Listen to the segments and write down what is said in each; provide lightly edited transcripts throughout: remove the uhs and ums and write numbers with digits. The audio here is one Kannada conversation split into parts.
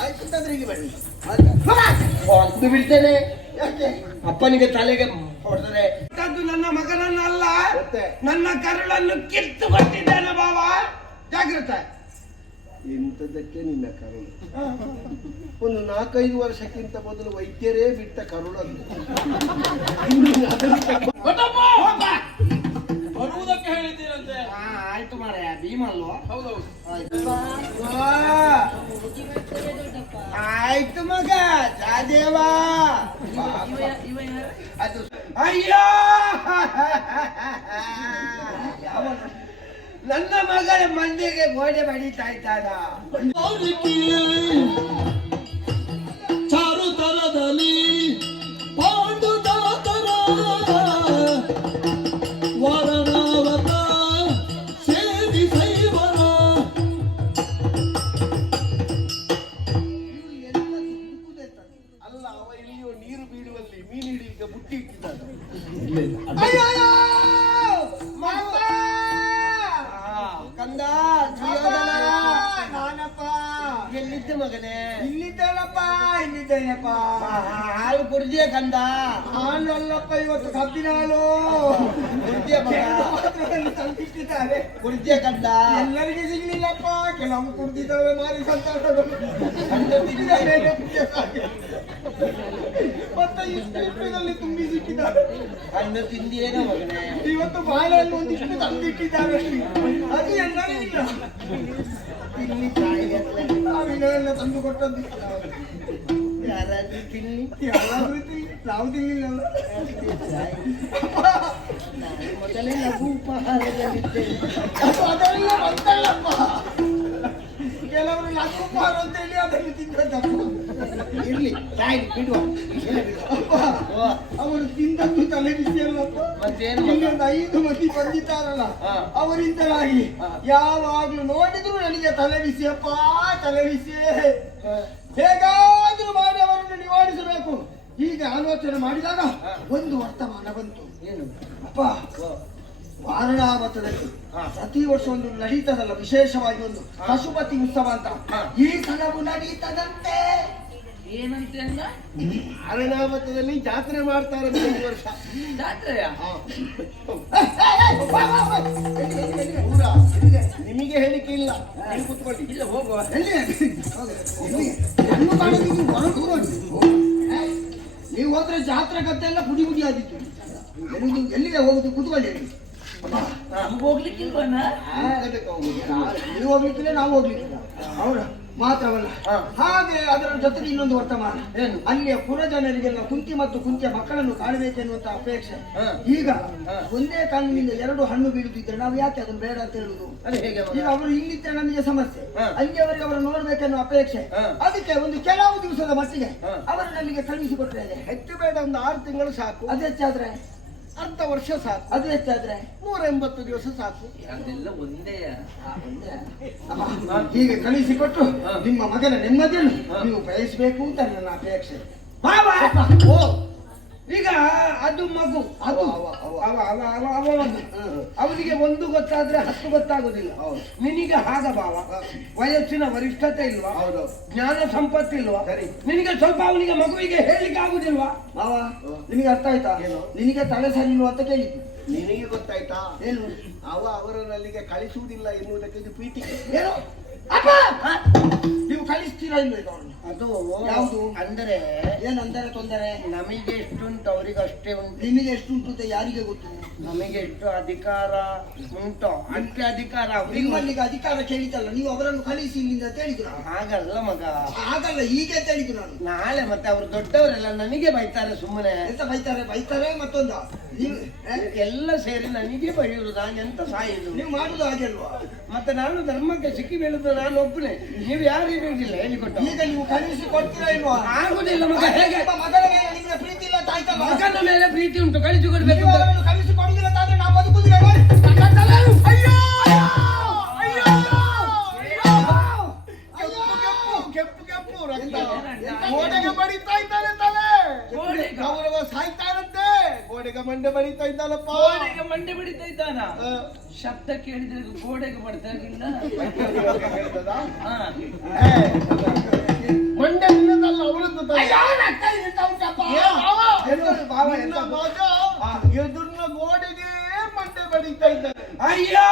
ಆಯ್ತು ಅಂತಂದ್ರೆ ಇಲ್ಲಿ ಬನ್ನಿ. ಒಂದು ಬಿಡ್ತೇನೆ. ಯಾಕೆ ಅಪ್ಪನಿಗೆ ತಲೆಗೆ ಹೊಡೆದರೆ ನನ್ನ ಮಗನನ್ನಲ್ಲ, ನನ್ನ ಕರುಳನ್ನು ಕಿತ್ತು ಕೊಟ್ಟಿದ್ದಾನೆ ಬಾವ. ಜಾಗ್ರತೆ. ಇಂಥದ್ದಕ್ಕೆ ನಿನ್ನ ಕರುಳು. ಒಂದು 4-5 ವರ್ಷಕ್ಕಿಂತ ಮೊದಲು ವೈದ್ಯರೇ ಬಿಟ್ಟ ಕರುಳನ್ನು ಬರುವುದಕ್ಕೆ ಹೇಳಿದ್ದೀರಂತೆ. ಆಯ್ತು ಮಾರಾಯ, ಭೀಮಲ್ವಾ? ಹೌದೌದು. ಆಯ್ತು ಮಗ ಜಾದೇವ. ಅದು ಅಯ್ಯೋ, ನನ್ನ ಮಗಳ ಮಂದಿಗೆ ಗೋಡೆ ಬಡಿತಾ ಇದ್ದಾನ. ಚಾರು ತರದಲ್ಲಿ ಪಾಂಡು ಜಾತರ ವರಣವತ ಸೇರಿ ಸೈವರ. ಅಲ್ಲ, ಅವ ಇಲ್ಲಿಯೋ ನೀರು ಬೀಳುವಲ್ಲಿ ಮೀನು ಹಿಡಿಲಿಕ್ಕೆ ಬುಟ್ಟಿ ಇಟ್ಟಿದ್ದಾನೆ. ಅಯ್ಯೋ ಮಾವ, ಕಂದ ನಾನಪ್ಪ. ಎಲ್ಲಿದ್ದೆ ಮಗನೇ? ಇಲ್ಲಿದ್ದೇನಪ್ಪ, ಇಲ್ಲಿದ್ದೇನಪ್ಪ. ಹಾಲು ಕುಡ್ದಿಯ ಕಂದ? ಹಾಲು ಅಲ್ಲಪ್ಪ, ಇವತ್ತು ಕಬ್ಬಿನ ಹಾಲು. ಕುಡ್ದಿಯ ಮಗ? ತಂದಿಟ್ಟಿದ್ದಾರೆ. ಕುಡ್ದಿಯ ಕಂದ? ಎಲ್ಲರಿಗೆ ಸಿಗ್ಲಿಲ್ಲಪ್ಪ, ಕೆಲವು ಕುಡ್ದಿದ್ದಾವೆ. ಮಾರಿ ಸಂತಾನ ಮತ್ತೆ ಇಷ್ಟದಲ್ಲಿ ತುಂಬಿ ಸಿಕ್ಕಿದ್ದಾರೆ. ಹಣ್ಣು ತಿಂದಿಯೇನೋ ಮಗನೇ? ಇವತ್ತು ಬಾಳೆಹಣ್ಣು ಒಂದಿಷ್ಟು ತಂದಿಟ್ಟಿದ್ದಾರೆ. ಅದು ಎಲ್ಲರೂ ಇಲ್ಲ. ತಿನ್ನಿ ತಾಯಿಗೆ ನಾವಿನ್ನೆಲ್ಲ ತಂದು ಕೊಟ್ಟದ್ದು. ಯಾರಾದ್ರೂ ತಿನ್ನಿ. ಯಾರಾದ್ರೂ ತಿನ್ನಿ, ನಾವು ತಿನ್ನಿಲ್ಲ. ಮೊದಲೇ ಲಘು ಉಪಹಾರದಲ್ಲಿದ್ದೇನೆ. ಅದೆಲ್ಲ ಬಂತಲ್ಲಪ್ಪ. ಕೆಲವರು ಲಘು ಉಪಹಾರ ಅಂತ ಹೇಳಿ ಅದನ್ನು ತಿಂದದ್ದಪ್ಪ. ಇರ್ಲಿ ತಾಯಿ ಬಿಡುವ. ಅವರು ತಿಂದದ್ದು ತಲೆ ಬಿಸಿಯಲ್ಲಪ್ಪ. ಮತ್ತೇನು? ಇನ್ನೊಂದು 5 ಮಂದಿ ಬಂದಿದ್ದಾರಲ್ಲ, ಅವರಿಂದಲಾಗಿ ಯಾವಾಗ್ಲೂ ನೋಡಿದ್ರು ನನಗೆ ತಲೆ ಬಿಸಿಯಪ್ಪ, ತಲೆ ಬಿಸಿಯೇ. ಹೇಗಾದ್ರೂ ಮಾಡಿ ಅವರನ್ನು ನಿವಾರಿಸಬೇಕು ಹೀಗೆ ಆಲೋಚನೆ ಮಾಡಿದಾಗ ಒಂದು ವರ್ತಮಾನ ಬಂತು. ಏನು ಅಪ್ಪ, ವಾರಣಾವತದಲ್ಲಿ ಪ್ರತಿ ವರ್ಷ ಒಂದು ನಡೀತದಲ್ಲ, ವಿಶೇಷವಾಗಿ ಒಂದು ಪಶುಪತಿ ಉತ್ಸವ ಅಂತ. ಈ ಸಲವು ನಡೀತದಂತೆ. ಏನಂತೆ ಅಂದ? ಅರಣಾಮತದಲ್ಲಿ ಜಾತ್ರೆ ಮಾಡ್ತಾರೆ ಈ ವರ್ಷ. ಜಾತ್ರೆಯ? ಪೂರ ನಿಮಗೆ ಹೇಳಿಕೆ ಇಲ್ಲ, ನೀವು ಕೂತ್ಕೊಳ್ಳಿ. ಇಲ್ಲ ಹೋಗುವ. ನೀವು ಹೋದ್ರೆ ಜಾತ್ರೆ ಕತ್ತೆ ಎಲ್ಲ ಪುಡಿ ಪುಡಿ ಆದಿತ್ತು. ಎಲ್ಲಿಗೆ ಹೋಗುದು? ಕೂತ್ಕೊಳ್ಳಿ. ನಮ್ಗೆ ಹೋಗ್ಲಿಕ್ಕಿಲ್ವನ? ನೀವು ಹೋಗ್ಲಿಕ್ಕಿಲ್ಲ, ನಾವು ಹೋಗ್ಲಿಕ್ಕಿಲ್ಲ. ಹೌದ? ಮಾತ್ರವಲ್ಲ, ಹಾಗೆ ಅದರ ಜೊತೆಗೆ ಇನ್ನೊಂದು ವರ್ತಮಾನ. ಏನು? ಅಲ್ಲಿಯ ಪುರಜನರಿಗೆಲ್ಲ ಕುಂತಿ ಮತ್ತು ಕುಂತಿಯ ಮಕ್ಕಳನ್ನು ಕಾಣಬೇಕೆನ್ನುವಂತ ಅಪೇಕ್ಷೆ. ಈಗ ಒಂದೇ ಕಾಲಿನಿಂದ 2 ಹಣ್ಣು ಬೀಳುತ್ತಿದ್ರೆ ನಾವು ಯಾಕೆ ಅದನ್ನು ಬೇಡ ಅಂತ ಹೇಳುದು? ಈಗ ಅವರು ಇಲ್ಲಿದ್ರೆ ನಮಗೆ ಸಮಸ್ಯೆ, ಅಲ್ಲಿಯವರೆಗೆ ಅವರು ನೋಡ್ಬೇಕೆನ್ನುವ ಅಪೇಕ್ಷೆ. ಅದಕ್ಕೆ ಒಂದು ಕೆಲವು ದಿವಸದ ಮಟ್ಟಿಗೆ ಅವರು ನಮಗೆ ಕಳುಹಿಸಿಕೊಟ್ರೆ ಹೆಚ್ಚು ಬೇಡ, ಒಂದು 6 ತಿಂಗಳು ಸಾಕು. ಅದು ಹೆಚ್ಚಾದ್ರೆ ಅರ್ಧ ವರ್ಷ ಸಾಕು. ಅದು ಹೆಚ್ಚಾದ್ರೆ 180 ದಿವಸ ಸಾಕು. ಅದೆಲ್ಲ ಒಂದೇ. ಹೀಗೆ ಕಳಿಸಿಕೊಟ್ಟು ನಿಮ್ಮ ಮಗನ ನೆಮ್ಮದಿಯನ್ನು ನೀವು ಬಯಸಬೇಕು ಅಂತ ನನ್ನ ಅಪೇಕ್ಷೆ. ಓ, ಈಗ ಅದು ಮಗು, ಅದು ಅವನಿಗೆ 1 ಗೊತ್ತಾದ್ರೆ 10 ಗೊತ್ತಾಗುದಿಲ್ಲ. ನಿನಗೆ ಹಾಗ ಭಾವ, ವಯಸ್ಸಿನ ವರಿಷ್ಠತೆ ಇಲ್ವಾ? ಜ್ಞಾನ ಸಂಪತ್ತಿಲ್ವಾ? ನಿನಗೆ ಸ್ವಲ್ಪ ಅವನಿಗೆ ಮಗುವಿಗೆ ಹೇಳಲಿಕ್ಕೆ ಆಗುದಿಲ್ವಾ? ಭಾವ, ನಿನಗೆ ಅರ್ಥ ಆಯ್ತಾ? ನಿನಗೆ ತಲೆ ಸರಿ ಇಲ್ವಾ ಅಂತ ಕೇಳಿದ್ದು. ನಿನಗೆ ಗೊತ್ತಾಯ್ತಾ? ಏನು? ಅವರನ್ನು ಅಲ್ಲಿಗೆ ಕಳಿಸುವುದಿಲ್ಲ ಎನ್ನುವುದಕ್ಕೆ ಇದು ಪೀಠಿಕೆ. ಏನು? ನೀವು ಕಳಿಸ್ತೀರಾ ಇಲ್ಲ ಈಗ ಅವನು? ಅದು ಯಾವುದು ಅಂದರೆ ಏನಂದರೆ ತೊಂದರೆ? ನಮಗೆ ಎಷ್ಟುಂಟು ಅವರಿಗೆ ಅಷ್ಟೇ ಉಂಟು. ನಿಮಗೆ ಎಷ್ಟು ಉಂಟು ಅಂತ ಯಾರಿಗೆ ಗೊತ್ತು? ನಮಗೆ ಎಷ್ಟು ಅಧಿಕಾರ ಉಂಟು ಅಷ್ಟೇ ಅಧಿಕಾರ ಅವರಿಗೆ. ನಿಮ್ಮಲ್ಲಿಗೆ ಅಧಿಕಾರ ಕೇಳಿತಲ್ಲ, ನೀವು ಅವರನ್ನು ಕಳಿಸಿ ಇಲ್ಲಿಂದ ಅಂತ ಹೇಳಿದ್ರು. ಹಾಗಲ್ಲ ಮಗ, ಹಾಗಲ್ಲ, ಹೀಗೆ ಅಂತ ಹೇಳಿದ್ರು ನಾನು. ನಾಳೆ ಮತ್ತೆ ಅವರು ದೊಡ್ಡವರೆಲ್ಲ ನನಗೆ ಬೈತಾರೆ ಸುಮ್ಮನೆ. ಎಂತ ಬೈತಾರೆ? ಬೈತಾರೆ ಮತ್ತೊಂದು ನೀವು ಎಲ್ಲ ಸೇರಿ ನನಗೆ ಬೈಯುವುದು. ನಾನೆಂತ ಸಾಯುದು? ನೀವು ಮಾಡುದು ಹಾಗೆ ಅಲ್ವಾ? ಮತ್ತೆ ನಾನು ಧರ್ಮಕ್ಕೆ ಸಿಕ್ಕಿ ಬೀಳುದು ನಾನು ಒಬ್ಬನೇ. ನೀವು ಯಾರು ಇರುವುದಿಲ್ಲ ಹೇಳಿಕೊಟ್ಟು. ಈಗ ನೀವು ಕಳಿಸಿ ಕೊಡ್ತೀರಾ ಇಲ್ವಾ? ಆಗುದಿಲ್ಲ ಮಗ. ಹೇಗೆ? ಮಗನ ಮೇಲೆ ನಿಮಗೆ ಪ್ರೀತಿ ಇಲ್ಲ ತಾಯ್ತಲ್ಲ? ಮಗನ ಮೇಲೆ ಪ್ರೀತಿ ಉಂಟು, ಕಳಿಸಿ ಕೊಡ್ಬೇಕು. ಕಳಿಸಿ ಕೊಡುದಿಲ್ಲ ತಾದ್ರೆ ನಾವು ಬದುಕುದಿಲ್ಲ. ಅಯ್ಯೋ ಕೆಂಪು ಕೆಂಪು ರಕ್ತ ಗೋಡೆಗೆ ಬಡಿತಾ ಇದ್ದಾರೆ ತಲೆ. ಗೌರವ ಸಾಯ್ತಾರಂತೆ. ಗೋಡೆಗೆ ಮಂಡೆ ಬಡಿತಾ ಇದ್ದಾನಪ್ಪ. ಗೋಡೆಗೆ ಮಂಡೆ ಬಡಿತಾ ಇದ್ದಾನ. ಶಬ್ದ ಕೇಳಿದ್ರೆ ಗೋಡೆಗೆ ಬಡ್ದಾಗಿಲ್ಲ. ಬಾವ ನಿನ್ನ ಎಂತ ಮಗ ಎದುರಿನ ಗೋಡೆಗೆ ಮಂಡೆ ಬಡಿತಾ ಇದ್ದಾನೆ. ಅಯ್ಯೋ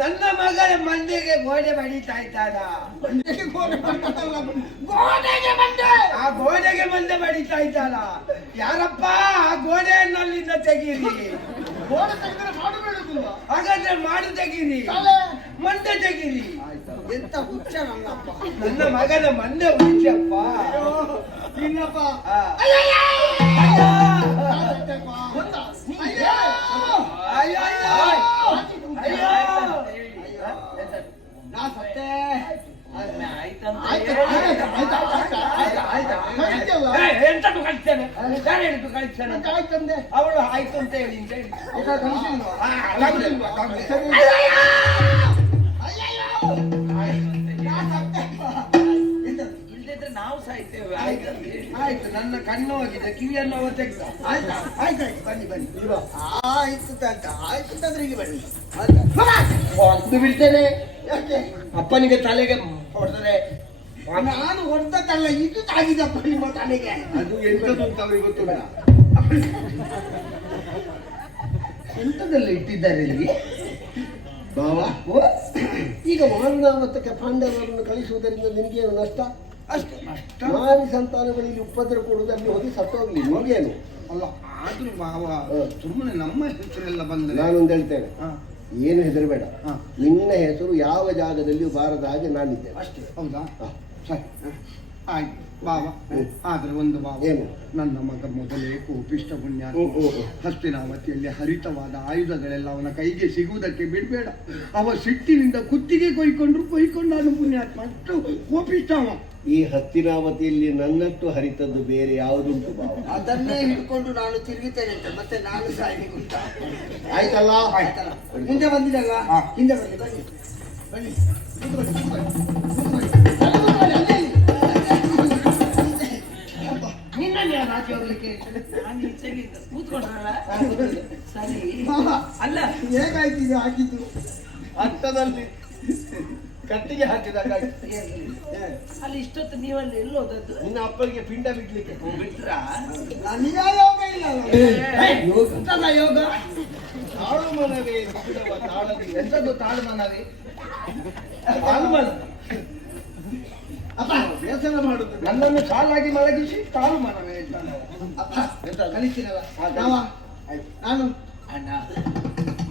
ನನ್ನ ಮಗಳ ಮಂಡೆಗೆ ಗೋಡೆ ಬಡಿತಾ ಇದ್ದಾನ. ಮಂಡೆಗೆ ಗೋಡೆ ಬಡಿತಾನಲ್ಲ, ಗೋಡೆಗೆ ಮಂಡೆ. ಆ ಗೋಡೆಗೆ ಮಂಡೆ ಬಡಿತಾ ಇದ್ದಾನ. ಯಾರಪ್ಪ ಆ ಗೋಡೆಯನ್ನು ಅಲ್ಲಿಂದ ತೆಗೀರಿ. ಗೋಡೆ ತೆಗೆದ್ರೆ ಮಾಡು ಬೇಡುದಿಲ್ವಾ? ಹಾಗಾದ್ರೆ ಮಾಡು ತೆಗೀರಿ, ತಲೆ ಮಂಡೆ ತೆಗೀರಿ. ಎಂತ ಹುಚ್ಚ ನನ್ನಪ್ಪ. ನನ್ನ ಮಗನ ಮಂಡೆ ಹುಚ್ಚಪ್ಪ. ಇನ್ನಪ್ಪ ಅಯ್ಯೋ ಗೊತ್ತಾ? ಅಯ್ಯೋ ಅಯ್ಯೋ ಅಯ್ಯೋ ನಾ ಸತ್ತೆ. ಎಂತದ್ದು ಕಳಿಸ್ತೇನೆ, ನಾನು ಹೇಳಿದ್ದು ಕಳಿಸ್ತೇನೆ. ಆಯ್ತಂದೆ. ಅವಳು ಆಯ್ತು ಅಂತ ಹೇಳಿ ಅಂತ ಹೇಳಿ. ಇಲ್ದಿದ್ರೆ ನಾವು ಸಾಯ್ತೇವೆ. ಆಯ್ತು, ನನ್ನ ಕಣ್ಣು ಹೋಗಿದೆ, ಕಿವಿಯನ್ನು ಅವ ತೆಗ್ದ. ಆಯ್ತಾಯ್ತು ಬನ್ನಿ ಬನ್ನಿ. ಆಯ್ತು ಅಂತ ಆಯ್ತು ಅಂತಂದ್ರೆ ಈಗ ಬನ್ನಿ. ಒಂದು ಬಿಡ್ತೇನೆ. ಯಾಕೆ? ಅಪ್ಪನಿಗೆ ತಲೆಗೆ ಹೊಡೆದರೆ ನಾನು ಹೊಡೆದಲ್ಲ, ಇದು ತಾಗಿದಪ್ಪ ನಿಮ್ಮ ತಲೆಗೆ. ಅದು ಎಂತದ್ದು ಅಂತ ಅವ್ರಿಗೆ ಗೊತ್ತಿಲ್ಲ. ಎಂತದೆಲ್ಲ ಇಟ್ಟಿದ್ದಾರೆ ಇಲ್ಲಿ. ಬಾವ, ಈಗ ಮಾನವತಕ್ಕೆ ಪಾಂಡವರನ್ನು ಕಳಿಸುವುದರಿಂದ ನಿನಗೇನು ನಷ್ಟ? ಅಷ್ಟೇ ನಷ್ಟ. ನಾರಿ ಸಂತಾನಗಳಿಗೆ ಉಪದ್ರ ಕೊಡುವುದು ಅಲ್ಲಿ ಹೋಗಿ ಸತ್ತೋಗ್ಲಿ, ನಿಮಗೇನು? ಅಲ್ಲ, ಆದ್ರೂ ಮಾವ ಸುಮ್ಮನೆ ನಮ್ಮ ಹೆಸರೆಲ್ಲ ಬಂದ್ರೆ ನಾನೊಂದು ಹೇಳ್ತೇನೆ, ಹ, ಏನು ಹೆದರಬೇಡ. ಹ. ನಿನ್ನ ಹೆಸರು ಯಾವ ಜಾಗದಲ್ಲಿಯೂ ಬಾರದ ಹಾಗೆ ನಾನಿದ್ದೇನೆ. ಅಷ್ಟೇ. ಹೌದಾ? ಹ. ಸರಿ, ಆಯ್ತು ಬಾವ. ಆದ್ರೆ ಒಂದು ಬಾವ, ಏನು? ನನ್ನ ಮಗ ಮೊದಲೇ ಕೋಪಿಷ್ಟ ಪುಣ್ಯ. ಹಸ್ತಿನಾವತಿಯಲ್ಲಿ ಹರಿತವಾದ ಆಯುಧಗಳೆಲ್ಲ ಅವನ ಕೈಗೆ ಸಿಗುವುದಕ್ಕೆ ಬಿಡಬೇಡ. ಅವ ಸಿಟ್ಟಿನಿಂದ ಕುತ್ತಿಗೆ ಕೊಯ್ಕೊಂಡು ನಾನು ಪುಣ್ಯಾತ್ಮ. ಅಷ್ಟು ಕೋಪಿಷ್ಟ ಅವ. ಈ ಹತ್ತಿನಾವತಿಯಲ್ಲಿ ನನ್ನಟ್ಟು ಹರಿತದ್ದು ಬೇರೆ ಯಾವುದುಂಟು ಬಾವ? ಅದನ್ನೇ ಹಿಡ್ಕೊಂಡು ನಾನು ತಿರುಗುತ್ತೇನೆ ಅಂತ ಮತ್ತೆ ನಾನು ಸಾಯಲಿಕ್ಕೆ ಉಂಟ. ಆಯ್ತಲ್ಲ? ಆಯ್ತಲ್ಲ, ಮುಂದೆ ಬಂದಿದಲ್ಲ, ಹಿಂದೆ ಬನ್ನಿ ಬನ್ನಿ ಬನ್ನಿ. ನಿನ್ನನ್ನು ಯಾರು ಆಚೆ ಹೋಗ್ಲಿಕ್ಕೆ? ನಾನು ಈಚೆಗೆ ಕೂತ್ಕೊಂಡ್ರಲ್ಲ. ಸರಿ ಅಲ್ಲ, ಹೇಗಾಯ್ತು ಇದು ಹಾಕಿದ್ದು? ಹತ್ತದಲ್ಲಿ ಕಟ್ಟಿಗೆ ಹಾಕಿದಾಗ ಅಲ್ಲಿ ಇಷ್ಟೊತ್ತು ನೀವಲ್ಲಿ ಎಲ್ಲೋದದ್ದು? ನಿನ್ನ ಅಪ್ಪನಿಗೆ ಪಿಂಡ ಬಿಡ್ಲಿಕ್ಕೆ ಬಿಟ್ರ? ನನಗೆ ಯೋಗ ಇಲ್ಲ. ಎಂತದ ಯೋಗ? ತಾಳು ಮನವೇ ಬಿಡುವ ತಾಳದಿ. ಎಂತದ್ದು ತಾಳು ಮನವೇ? ತಾಳ್ಮನ. ಅಪ್ಪ ಬೇಸರ ಮಾಡುದು. ನನ್ನನ್ನು ಸಾಲಾಗಿ ಮಲಗಿಸಿ ತಾಳು ಮನವೇ ಅಂತ ಅಪ್ಪ ಕಲಿತೀರಲ್ಲ ನಾನು ಅಣ್ಣ,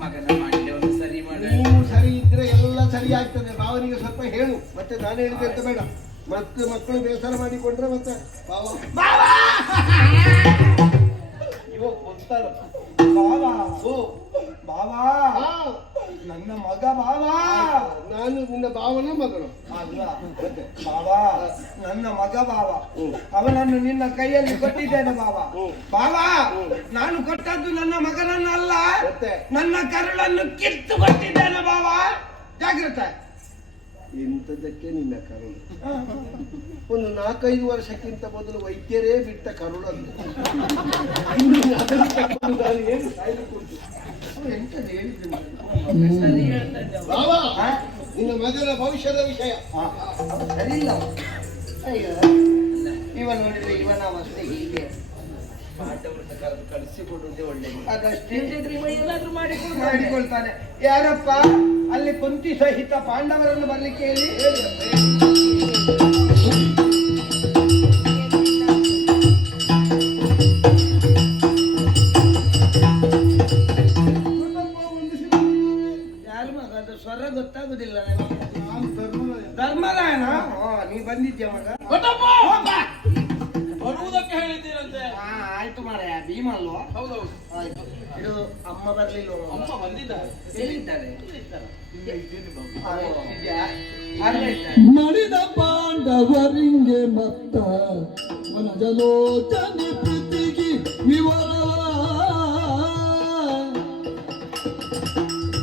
ಮಗನ ಮಾಡಿ ಒಂದು ಸರಿ ಮಾಡಿ. ನೀವು ಸರಿ ಇದ್ರೆ ಎಲ್ಲ ಸರಿ ಆಗ್ತದೆ. ಭಾವನಿಗೆ ಸ್ವಲ್ಪ ಹೇಳು, ಮತ್ತೆ ನಾನು ಹೇಳಿದೆ ಅಂತ ಬೇಡ. ಮತ್ತೆ ಮಕ್ಕಳು ಬೇಸರ ಮಾಡಿಕೊಂಡ್ರೆ ಮತ್ತೆ ಇವಾಗ ಕೊಡ್ತಾರ. ಬಾವಾ, ಓ ಬಾವಾ, ಹಾ, ನನ್ನ ಮಗ ಬಾವಾ. ನಾನು ನಿನ್ನ ಭಾವನ ಮಗಳು ಅಲ್ಲ ಮತ್ತೆ ಬಾವಾ, ನನ್ನ ಮಗ ಬಾವ. ಅವನನ್ನು ನಿನ್ನ ಕೈಯಲ್ಲಿ ಕೊಟ್ಟಿದ್ದೇನೆ ಬಾವ. ಬಾವ, ನಾನು ಕೊಟ್ಟದ್ದು ನನ್ನ ಮಗನನ್ನಲ್ಲ, ಮತ್ತೆ ನನ್ನ ಕರುಳನ್ನು ಕಿತ್ತು ಕೊಟ್ಟಿದ್ದೇನೆ ಬಾವ. ಜಾಗ್ರತೆ. ಇಂಥದಕ್ಕೆ ನಿನ್ನ ಕರುಳು. ಒಂದು 4-5 ವರ್ಷಕ್ಕಿಂತ ಮೊದಲು ವೈದ್ಯರೇ ಬಿಟ್ಟ ಕರುಳನ್ನು ಇನ್ನು ಅದನ್ನು ತಗೊಂಡು ನಾನು ಏನು ಸಾಯ್ಲಿಕ್ಕೆ ಉಂಟು? ಎಂತದು ಹೇಳಿದ್ರು? ಬಾವಾ, ನಿನ್ನ ಮಗನ ಭವಿಷ್ಯದ ವಿಷಯ ಸರಿ ಇಲ್ಲ. ಅಯ್ಯೋ, ಇವ ನೋಡಿದ್ರೆ ಇವನ ಅವಸ್ಥೆ ಹೀಗೆ. ಪಾಠವನ್ನು ಕರೆದು ಕಳಿಸಿಕೊಡುವುದೇ ಒಳ್ಳೆಯದು. ಅದಷ್ಟೇ ಏನಾದ್ರೂ ಮಾಡಿಕೊಳ್ತಾನೆ. ಯಾರಪ್ಪ ಅಲ್ಲಿ ಕುಂತಿ ಸಹಿತ ಪಾಂಡವರನ್ನು ಬರ್ಲಿಕ್ಕೆ ಹೇಳಿ. ಯಾರು ಮಗ? ಅದು ಸ್ವರ ಗೊತ್ತಾಗುದಿಲ್ಲ ನನಗೆ. ಧರ್ಮರಾಯನ? ನೀ ಬಂದಿದ್ಯಾ ಮಗ? ಬರುವುದಕ್ಕೆ ಹೇಳಿದ್ದೀರಂತೆ. ಆಯ್ತು ಮಾರಾಯ, ಭೀಮ ಅಲ್ವಾ? ಹೌದೌದು. ಆಯ್ತು. ಇದು ಅಮ್ಮ ಬರ್ಲಿಲ್ಲ. ಅಮ್ಮ ಬಂದಿದ್ದಾರೆ. ಎಲ್ಲಿದ್ದಾರೆ? ಮಡಿದ ಪಾಂಡವರಿಂಗೆ ಮತ್ತ ವನಜಲೋಚನೆ ಪ್ರೀತಿಗೆ ವಿವರವ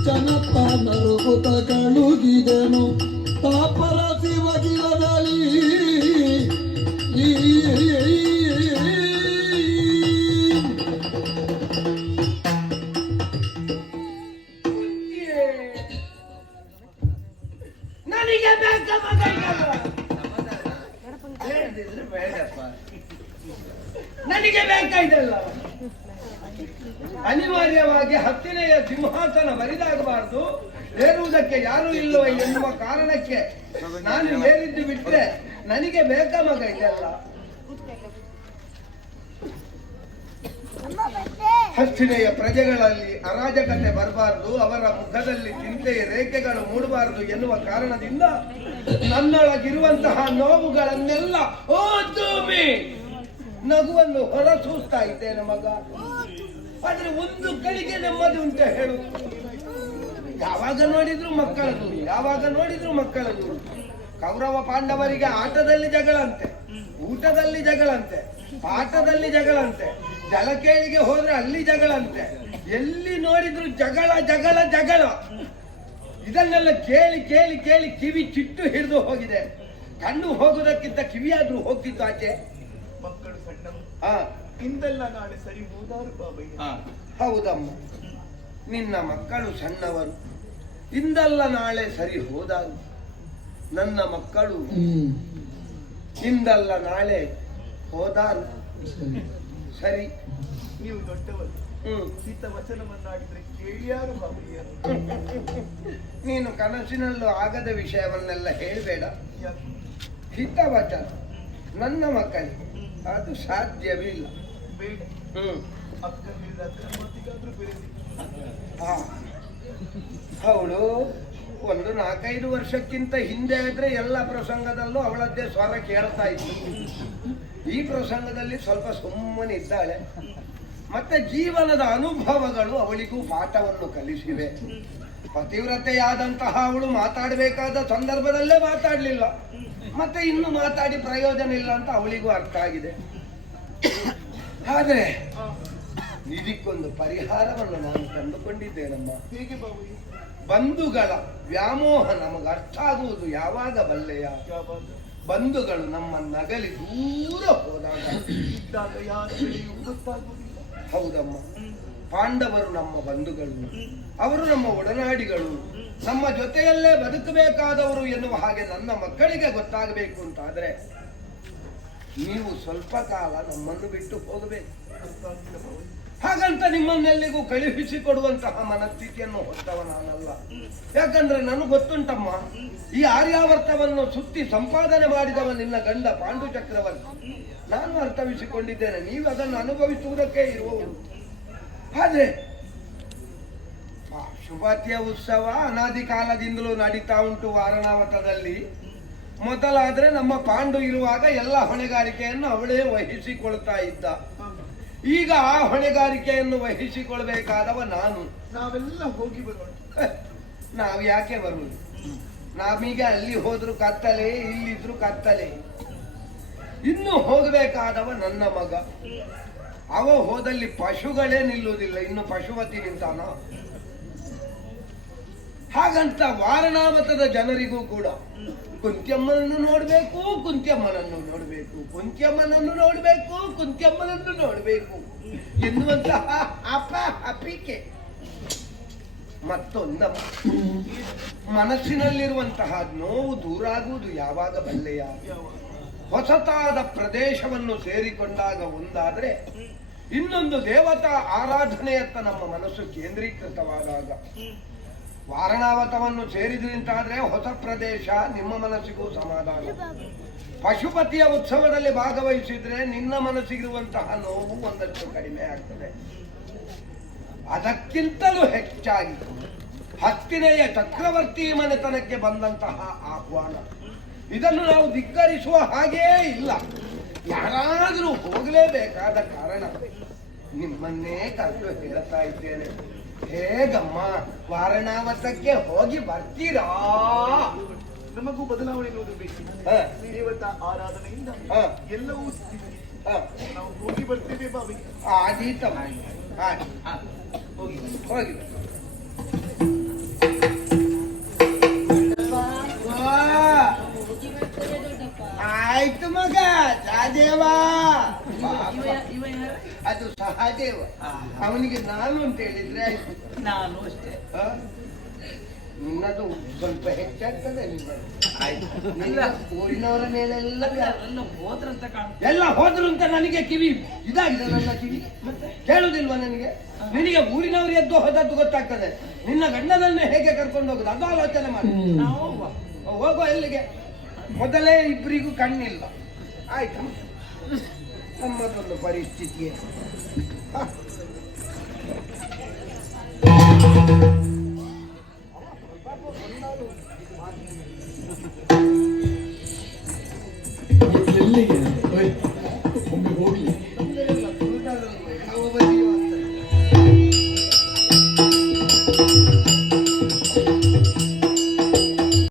ಜನತ ನರುಗುತ ಕಳುಗಿದೆನು ತಾಪರ ಶಿವಗಿರದಲ್ಲಿ ನನಗೆ ಬೇಕ ಮಗ. ಹೇಳ್ದಿದ್ರೆ ಬೇಡಪ್ಪ, ನನಗೆ ಬೇಕಾಯ್ತಲ್ಲ. ಅನಿವಾರ್ಯವಾಗಿ ಹತ್ತಿನೆಯ ಸಿಂಹಾಸನ ಬರಿದಾಗಬಾರದು, ಏರುವುದಕ್ಕೆ ಯಾರು ಇಲ್ಲವ ಎನ್ನುವ ಕಾರಣಕ್ಕೆ ನಾನು ಏರಿದ್ದು ಬಿಟ್ರೆ ನನಗೆ ಬೇಕಾ ಮಗ ಇದೆಲ್ಲ. ಹಸ್ತಿನೆಯ ಪ್ರಜೆಗಳಲ್ಲಿ ಅರಾಜಕತೆ ಬರಬಾರದು, ಅವರ ಮುಖದಲ್ಲಿ ಚಿಂತೆಯ ರೇಖೆಗಳು ಮೂಡಬಾರದು ಎನ್ನುವ ಕಾರಣದಿಂದ ನನ್ನೊಳಗಿರುವಂತಹ ನೋವುಗಳನ್ನೆಲ್ಲ ಓ ತೂಮಿ ನಗುವನ್ನು ಹೊರಸೂಸ್ತಾ ಇದ್ದೇನೆ ಮಗ. ಆದ್ರೆ ಒಂದು ಕಡೆಗೆ ನೆಮ್ಮದಿ ಉಂಟ ಹೇಳು. ಯಾವಾಗ ನೋಡಿದ್ರು ಮಕ್ಕಳ ದೂರು, ಯಾವಾಗ ನೋಡಿದ್ರು ಮಕ್ಕಳ ದೂರು. ಕೌರವ ಪಾಂಡವರಿಗೆ ಆಟದಲ್ಲಿ ಜಗಳಂತೆ, ಊಟದಲ್ಲಿ ಜಗಳಂತೆ, ಪಾಠದಲ್ಲಿ ಜಗಳಂತೆ, ಜಲಕೇಳಿಗೆ ಹೋದ್ರೆ ಅಲ್ಲಿ ಜಗಳಂತೆ, ಎಲ್ಲಿ ನೋಡಿದ್ರು ಜಗಳ ಜಗಳ ಜಗಳ. ಇದನ್ನೆಲ್ಲ ಕೇಳಿ ಕೇಳಿ ಕೇಳಿ ಕಿವಿ ಚಿಟ್ಟು ಹಿಡಿದು ಹೋಗಿದೆ. ಕಣ್ಣು ಹೋಗುವುದಕ್ಕಿಂತ ಕಿವಿಯಾದ್ರೂ ಹೋಗ್ತಿತ್ತು ಆಚೆ. ಮಕ್ಕಳು ಸಣ್ಣ ಹಾ, ಇಂದೆಲ್ಲ ನಾಳೆ ಸರಿ ಹೋದಾರು ಬಾಬಯ್ಯ. ಹೌದಮ್ಮ, ನಿನ್ನ ಮಕ್ಕಳು ಸಣ್ಣವರು, ಇಂದಲ್ಲ ನಾಳೆ ಸರಿ ಹೋದಾಗ. ನನ್ನ ಮಕ್ಕಳು ಇಂದಲ್ಲ ನಾಳೆ ಹೋದಾರು ಸರಿ. ನೀವು ದೊಡ್ಡವರು, ಹಿತ ವಚನವನ್ನಾಡಿದ್ರೆ ಕೇಳಿಯಾರು ಬಾಬಯ್ಯ. ನೀನು ಕನಸಿನಲ್ಲೂ ಆಗದ ವಿಷಯವನ್ನೆಲ್ಲ ಹೇಳಬೇಡ. ಯಾಕೆ? ಹಿತವಚನ ನನ್ನ ಮಕ್ಕಳಿಗೆ ಅದು ಸಾಧ್ಯವಿಲ್ಲ. ಬೇಡ, ಅಕ್ಕನಿಲ್ಲ ಅಕ್ಕನ ಮಾತಿಗಾದ್ರೂ ಬೆರೆಸಿ. ಅವಳು ಒಂದು 4-5 ವರ್ಷಕ್ಕಿಂತ ಹಿಂದೆ ಆದ್ರೆ ಎಲ್ಲ ಪ್ರಸಂಗದಲ್ಲೂ ಅವಳದ್ದೇ ಸ್ವರ ಕೇಳ್ತಾ ಇತ್ತು. ಈ ಪ್ರಸಂಗದಲ್ಲಿ ಸ್ವಲ್ಪ ಸುಮ್ಮನೆ ಇದ್ದಾಳೆ. ಮತ್ತೆ ಜೀವನದ ಅನುಭವಗಳು ಅವಳಿಗೂ ಪಾಠವನ್ನು ಕಲಿಸಿವೆ. ಪತಿವ್ರತೆಯಾದಂತಹ ಅವಳು ಮಾತಾಡಬೇಕಾದ ಸಂದರ್ಭದಲ್ಲೇ ಮಾತಾಡಲಿಲ್ಲ, ಮತ್ತೆ ಇನ್ನು ಮಾತಾಡಿ ಪ್ರಯೋಜನ ಇಲ್ಲ ಅಂತ ಅವಳಿಗೂ ಅರ್ಥ ಆಗಿದೆ. ಆದ್ರೆ ಇದಕ್ಕೊಂದು ಪರಿಹಾರವನ್ನು ನಾನು ಕಂಡುಕೊಂಡಿದ್ದೇನಮ್ಮ. ಹೇಗೆ ಬಾಬಯ್ಯ? ಬಂಧುಗಳ ವ್ಯಾಮೋಹ ನಮಗೆ ಅರ್ಥ ಆಗುವುದು ಯಾವಾಗ ಬಲ್ಲೆಯ? ಯಾವಾಗ? ಬಂಧುಗಳು ನಮ್ಮ ನಗಲಿ ದೂರ ಹೋದಾಗ. ಇದ್ದಾಗ ಯಾರ ಬೆಳೆಯೂ ಗೊತ್ತಾಗುವುದಿಲ್ಲ. ಹೌದಮ್ಮ, ಪಾಂಡವರು ನಮ್ಮ ಬಂಧುಗಳು, ಅವರು ನಮ್ಮ ಒಡನಾಡಿಗಳು, ನಮ್ಮ ಜೊತೆಯಲ್ಲೇ ಬದುಕಬೇಕಾದವರು ಎನ್ನುವ ಹಾಗೆ ನನ್ನ ಮಕ್ಕಳಿಗೆ ಗೊತ್ತಾಗಬೇಕು ಅಂತಾದ್ರೆ ನೀವು ಸ್ವಲ್ಪ ಕಾಲ ನಮ್ಮನ್ನು ಬಿಟ್ಟು ಹೋಗಬೇಕು. ಗೊತ್ತಾಗಿಲ್ಲ ಬಾಬಯ್ಯ. ಹಾಗಂತ ನಿಮ್ಮನ್ನೆಲ್ಲಿಗೂ ಕಳುಹಿಸಿಕೊಡುವಂತಹ ಮನಸ್ಥಿತಿಯನ್ನು ಹೊತ್ತವ ನಾನಲ್ಲ. ಯಾಕಂದ್ರೆ ನನಗೆ ಗೊತ್ತುಂಟಮ್ಮ, ಈ ಆರ್ಯಾವರ್ತವನ್ನು ಸುತ್ತಿ ಸಂಪಾದನೆ ಮಾಡಿದವ ನಿನ್ನ ಗಂಡ ಪಾಂಡು ಚಕ್ರವರ್ತಿ. ನಾನು ಅರ್ಥವಿಸಿಕೊಂಡಿದ್ದೇನೆ, ನೀವು ಅದನ್ನು ಅನುಭವಿಸುವುದಕ್ಕೆ ಇರುವವರು. ಆದ್ರೆ ಶುಭಾತಿಯ ಉತ್ಸವ ಅನಾದಿ ಕಾಲದಿಂದಲೂ ನಡೀತಾ ಉಂಟು ವಾರಣಾವತದಲ್ಲಿ. ಮೊದಲಾದ್ರೆ ನಮ್ಮ ಪಾಂಡು ಇರುವಾಗ ಎಲ್ಲ ಹೊಣೆಗಾರಿಕೆಯನ್ನು ಅವಳೇ ವಹಿಸಿಕೊಳ್ತಾ ಇದ್ದ. ಈಗ ಆ ಹೊಣೆಗಾರಿಕೆಯನ್ನು ವಹಿಸಿಕೊಳ್ಬೇಕಾದವ ನಾನು. ನಾವೆಲ್ಲ ಹೋಗಿ ಬರೋಣ. ನಾವು ಯಾಕೆ ಬರುವುದು? ನಾವೀಗ ಅಲ್ಲಿ ಹೋದ್ರು ಕತ್ತಲೆ, ಇಲ್ಲಿದ್ರು ಕತ್ತಲೆ. ಇನ್ನು ಹೋಗಬೇಕಾದವ ನನ್ನ ಮಗ. ಅವ ಹೋದಲ್ಲಿ ಪಶುಗಳೇ ನಿಲ್ಲುವುದಿಲ್ಲ, ಇನ್ನು ಪಶುಪತಿ ನಿಂತಾನ. ಹಾಗಂತ ವಾರಣಾವತದ ಜನರಿಗೂ ಕೂಡ ಕುಂತ್ಯಮ್ಮನನ್ನು ನೋಡ್ಬೇಕು, ಕುಂತ್ಯಮ್ಮನನ್ನು ನೋಡ್ಬೇಕು, ಕುಂತ್ಯಮ್ಮನನ್ನು ನೋಡ್ಬೇಕು, ಕುಂತ್ಯಮ್ಮನನ್ನು ನೋಡ್ಬೇಕು ಎನ್ನುವಂತಹ ಅಪಿಕೆ ಮತ್ತೊಂದ ಮನಸ್ಸಿನಲ್ಲಿರುವಂತಹ ನೋವು ದೂರಾಗುವುದು ಯಾವಾಗ ಬಲ್ಲೆಯ? ಹೊಸತಾದ ಪ್ರದೇಶವನ್ನು ಸೇರಿಕೊಂಡಾಗ ಒಂದಾದ್ರೆ, ಇನ್ನೊಂದು ದೇವತಾ ಆರಾಧನೆಯತ್ತ ನಮ್ಮ ಮನಸ್ಸು ಕೇಂದ್ರೀಕೃತವಾದಾಗ. ವಾರಣಾವತವನ್ನು ಸೇರಿದ್ರಿಂತಾದ್ರೆ ಹೊಸ ಪ್ರದೇಶ, ನಿಮ್ಮ ಮನಸ್ಸಿಗೂ ಸಮಾಧಾನ. ಪಶುಪತಿಯ ಉತ್ಸವದಲ್ಲಿ ಭಾಗವಹಿಸಿದ್ರೆ ನಿನ್ನ ಮನಸ್ಸಿಗಿರುವಂತಹ ನೋವು ಒಂದಷ್ಟು ಕಡಿಮೆ ಆಗ್ತದೆ. ಅದಕ್ಕಿಂತಲೂ ಹೆಚ್ಚಾಗಿ ಹತ್ತಿನೆಯ ಚಕ್ರವರ್ತಿ ಮನೆತನಕ್ಕೆ ಬಂದಂತಹ ಆಹ್ವಾನ, ಇದನ್ನು ನಾವು ಧಿಕ್ಕರಿಸುವ ಹಾಗೇ ಇಲ್ಲ. ಯಾರಾದರೂ ಹೋಗಲೇಬೇಕಾದ ಕಾರಣ ನಿಮ್ಮನ್ನೇ ಕರೆದು ಹೇಳ್ತಾ ಇದ್ದೇನೆ. ಹೇಗಮ್ಮ, ವಾರಣಾವತಕ್ಕೆ ಹೋಗಿ ಬರ್ತೀರಾ? ನಮಗೂ ಬದಲಾವಣೆ ಇರುವುದು ಬೇಕು. ದೇವತಾ ಆರಾಧನೆಯಿಂದ ಎಲ್ಲವೂ ಸ್ಥಿತಿ. ನಾವು ಹೋಗಿ ಬರ್ತೇವೆ ಬಾಬಿ. ಆದೀತಮ್ಮ, ಹೋಗಿ ಹೋಗಿ. ಆಯ್ತು ಮಗ, ಸಹದೇವ. ಅದು ಸಹದೇವ, ಅವನಿಗೆ ನಾನು ಅಂತ ಹೇಳಿದ್ರೆ ಆಯ್ತು. ನಾನು ಅಷ್ಟೇ. ನಿನ್ನದು ಸ್ವಲ್ಪ ಹೆಚ್ಚಾಗ್ತದೆ ನಿನ್ನದು. ಆಯ್ತು. ನಿನ್ನ ಊರಿನವರ ಮೇಲೆಲ್ಲ ಎಲ್ಲ ಹೋದ್ರು ಅಂತ ನನಗೆ ಕಿವಿ ಇದಾಗಿದೆ. ನನ್ನ ಕಿವಿ ಮತ್ತೆ ಕೇಳುದಿಲ್ವಾ ನನಗೆ? ನಿನಗೆ ಊರಿನವರು ಎದ್ದು ಹೋದದ್ದು ಗೊತ್ತಾಗ್ತದೆ. ನಿನ್ನ ಗಂಡನನ್ನೇ ಹೇಗೆ ಕರ್ಕೊಂಡು ಹೋಗುದು ಅದು ಆಲೋಚನೆ ಮಾಡಿ. ನಾವು ಹೋಗುವ ಎಲ್ಲಿಗೆ? ಮೊದಲೇ ಇಬ್ಬರಿಗೂ ಕಣ್ಣಿಲ್ಲ. ಆಯ್ತು, ನಮ್ಮದೊಂದು ಪರಿಸ್ಥಿತಿಯೇ.